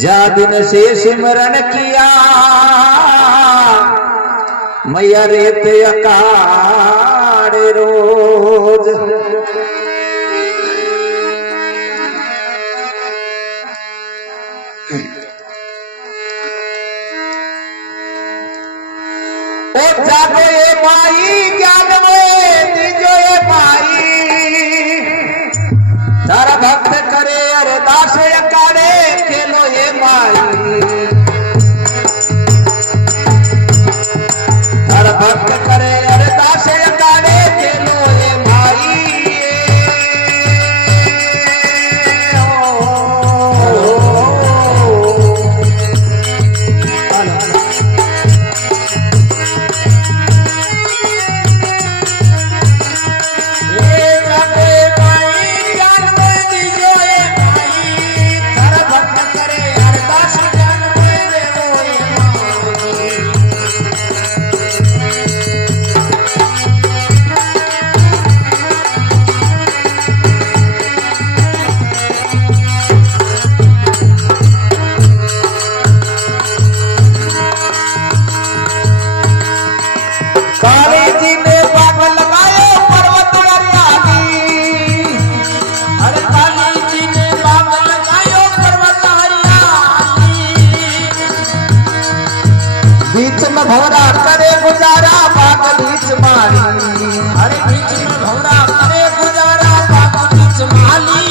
जा दिन से सिमरन किया मैया रेत अकाड़ रोज। ओ जागो ये माई ज्ञान में दीजो ये माई तारा भक्त करे अरदास अकाड़े खेलो ये माई तारा भक्त करे अरदास अकाड़े खेलो ये माई। भौरा करे गुजारा बाग बीच माली अरे बीच में भौरा करे गुजारा बाग बीच माली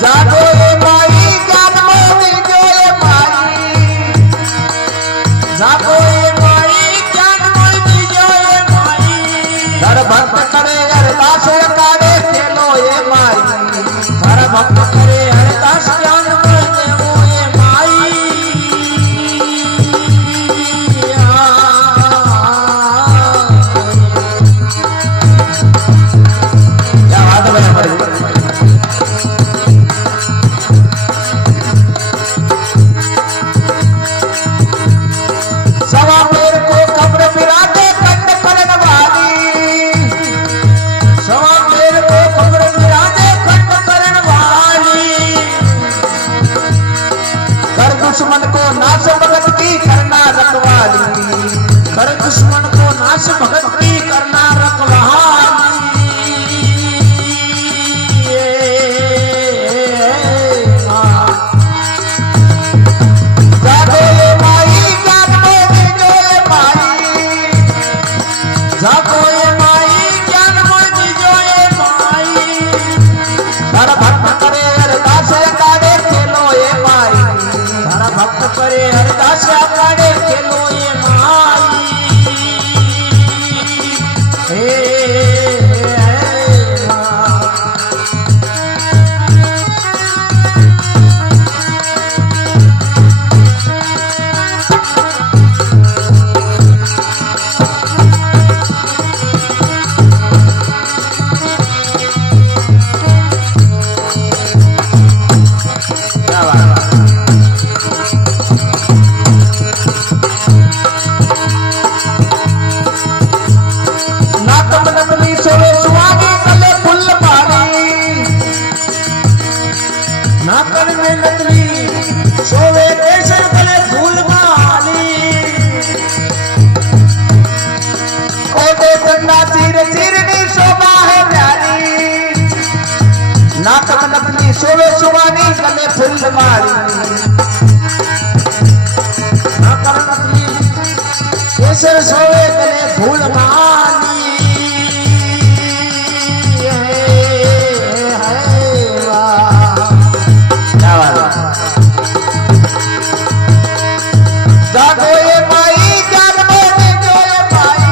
जागो ये माई ज्ञान में दीजो ये माई जागो ये माई ज्ञान में दीजो ये माई धर भक्त करे अरदास अकाड़े भक्त करे हरदास ज्ञान देवो ये माई। क्या बात है हमारी सवा पेड़ को कब्र बिराजे कंठ करन वाली सवा पेड़ को कब्र बिराजे दुश्मन को नाश भगत की करना रखवाली कर दुश्मन को नाश भगत की करना रखवाली। जागो ये माई ज्ञान में दीजो ये माई जागो ये माई ज्ञान में दीजो ये माई हर भक्त करे अरदास अकाड़े खेलो ये माई भक्त करे हरदास अकाड़े खेलो ये माई। नाकन में नकली सोवे केसर गले फूल माली ओ दे चंदा चीर चीरनी शोभा है प्यारी नाकन नकली सोवे सुवानी गले फूल माली नाकन नकली केसर सोवे गले फूल माली। जागो ये माई ज्ञान में दीजो ये माई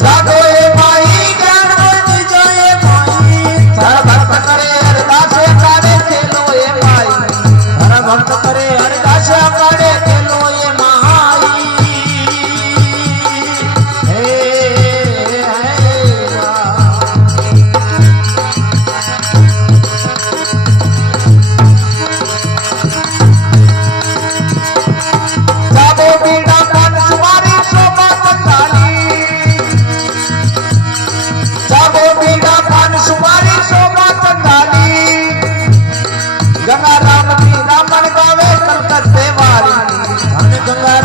जागो ये माई ज्ञान में दीजो ये माई धर भक्त करे अरदास अकाड़े खेलो ये माई धर भक्त करे अरदास अकाड़े खेलो ये माई। जगत से वारी धन गंगा